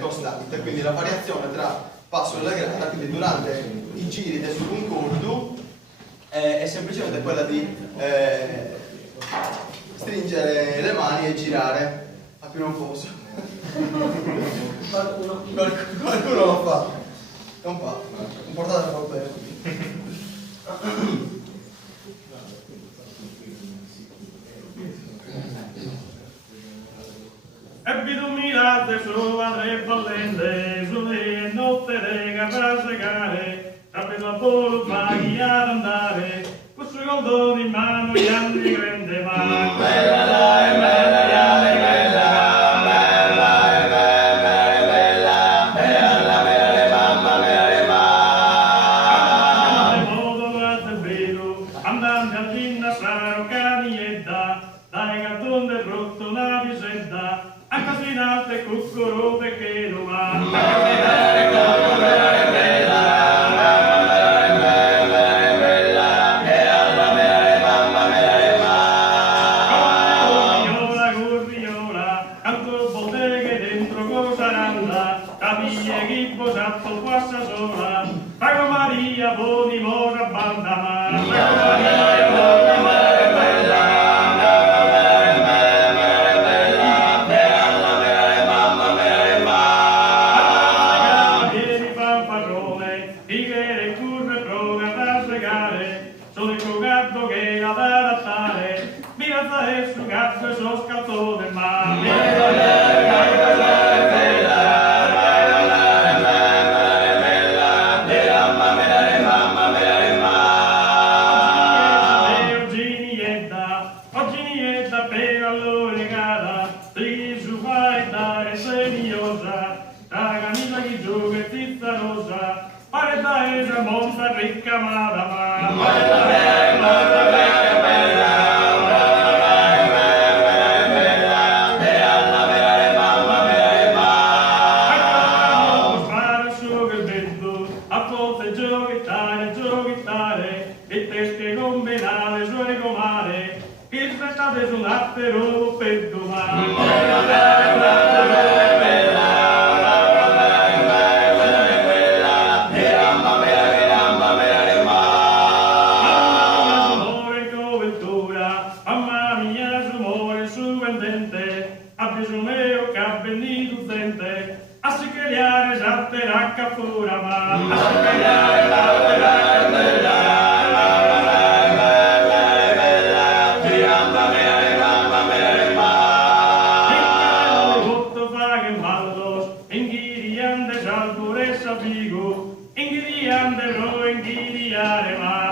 costante, quindi la variazione tra passo e la grada, quindi durante i giri del concurso è semplicemente quella di stringere le mani e girare a più non posso. Qualcuno lo fa, non fa, non portate a fare. E vi dominate su altre ballende, sulle notte rega per segare, sapete la volo paghi ad andare, con sui goldoni in mano gli anni grande mano. Bella dai, bella dai, bella, bella, bella, bella, bella, bella, mamma, bella, mamma. Guardate modo, guardate vero, andando a ginnasare o canietta, dai gattone del rotto una visetta, a casinate cuccolo perché non va. Maria, buoni mora, banda vieni fanfarrone, tigre, curve, prova da segare, sono il tuo gatto che ha da adattare, mi razza e su gatto e so scattone, ricca a volte giochettare, e te spiego un benale, suoi comare, che aspettate su un appero per domani. Cappura ma ingiriande salpuressa figo ingiriande ro ingiriare ma